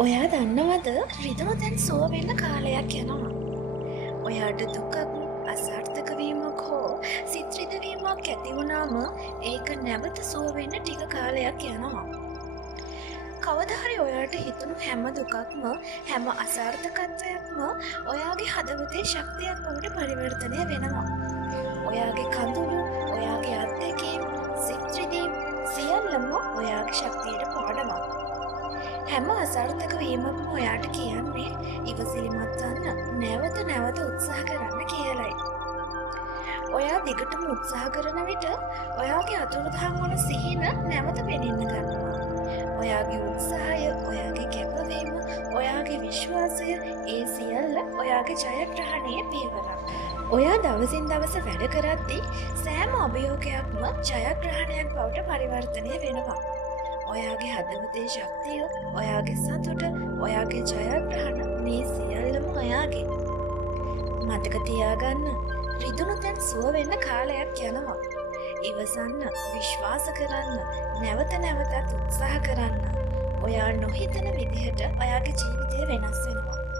ඔයා දන්නවද රිදුණු තැන් සුව වෙන්න කාලයක් යනවා. ඔයාට දුකක් අසාර්ථකවීමක් හෝ සිත්‍රිදවීමක් ඇතිවුණාම ඒක නැවත සුව වෙන්න ටික කාලයක් යනවා. කවදහරි ඔයාට හිතුණු හැම දුකක්ම හැම අසාර්ථකත්වයක්ම ඔයාගේ හදවතේ ශක්තියක් බවට පරිවර්තනය වෙනවා. ඔයාගේ කඳුළු, ඔයාගේ අත්දැකීම්, සිත්‍රිදීම් සියල්ලම ඔයාගේ ශක්තියට පාඩමක්. හැම අසාර්ථක වීමක්ම ඔයාට කියන්නේ ඉවසිලිමත් වන්න නැවත නැවත උත්සාහ කරන්න කියලයි. ඔයා දිගටම උත්සාහ කරන විට ඔයාගේ අතුරුදහන් වන සිහින නැවත පෙනෙන්න ගන්නවා. ඔයාගේ උත්සාහය, ඔයාගේ කැපවීම, ඔයාගේ විශ්වාසය ඒ සියල්ල ඔයාගේ ජයග්‍රහණයේ පියවරක්. ඔයා දවසින් දවස වැඩ කරද්දී සෑම අභියෝගයක්ම ජයග්‍රහණයක් බවට පරිවර්තනය වෙනවා. ඔයාගේ හදවතේ ශක්තිය, ඔයාගේ සතුට, ඔයාගේ ජයග්‍රහණ මේ සියල්ලම ඔයාගේ. මතක තියාගන්න රිදුණු තැන් සුව වෙන්න කාලයක් යනවා. ඉවසන්න, විශ්වාස කරන්න, නැවත නැවතත් උත්සාහ කරන්න. ඔයා නොහිතන විදිහට ඔයාගේ ජීවිතය වෙනස් වෙනවා.